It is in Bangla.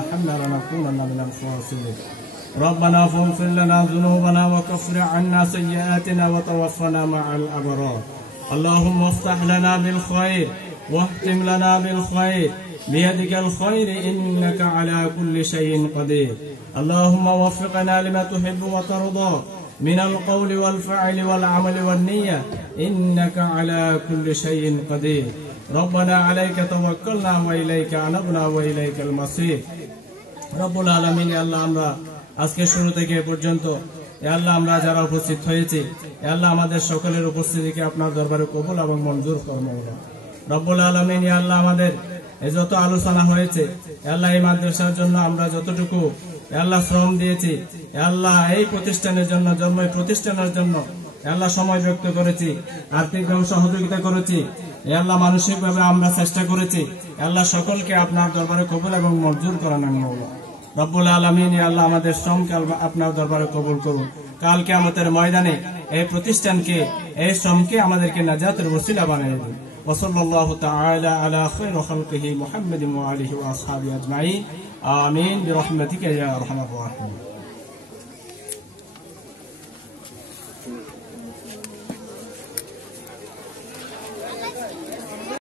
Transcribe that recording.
الحمد لنكونن من الخاسرين ربنا فاغفر لنا ذنوبنا وكفر عنا سيئاتنا وتوفنا مع الأبرار اللهم افتح لنا بالخير واختم لنا بالخير بيدك الخير إنك على كل شيء قدير اللهم وفقنا لما تحب وترضى من القول والفعل والعمل والنية إنك على كل شيء قدير ربنا عليك توكلنا وإليك أنبنا وإليك المصير رب العالمين يا الله আমরা আজকে শুরু থেকে পর্যন্ত ইয়া আল্লাহ আমরা যারা উপস্থিত হয়েছি ইয়া আল্লাহ আমাদের সকলের উপস্থিতিকে আপনার দরবারে কবুল এবং মঞ্জুর ফরমাও রব্বুল আলামিন ইয়া আল্লাহ আমাদের এই যত আলোচনা হয়েছে ইয়া আল্লাহ এই মাদ্রাসার জন্য আমরা যতটুকু ইয়া আল্লাহ শ্রম দিয়েছি ইয়া আল্লাহ এই প্রতিষ্ঠানের জন্য প্রতিষ্ঠানের জন্য ইয়া আল্লাহ সময় ব্যক্ত করেছি আর্থিকভাবে সহযোগিতা করেছি ইয়া আল্লাহ মানসিকভাবে আমরা চেষ্টা করেছি ইয়া আল্লাহ সকলকে আপনার দরবারে কবুল এবং মঞ্জুর করান মাওলা রব্বুল আলামিন ইয়া আল্লাহ আমাদের শ্রমকে আপনার দরবারে কবুল করুন কাল কিয়ামতের ময়দানে এই প্রতিষ্ঠানকে এই শ্রমকে আমাদেরকে নাজাতের ওসিলা বানিয়ে দিন ওয়াসাল্লাল্লাহু তাআলা আলা খায়রি খালকিহি মুহাম্মাদিন ওয়া আলিহি ওয়া আসহাবিহি আজমাইন আমিন বিরহমাতিকা ইয়া আরহামার রাহিমিন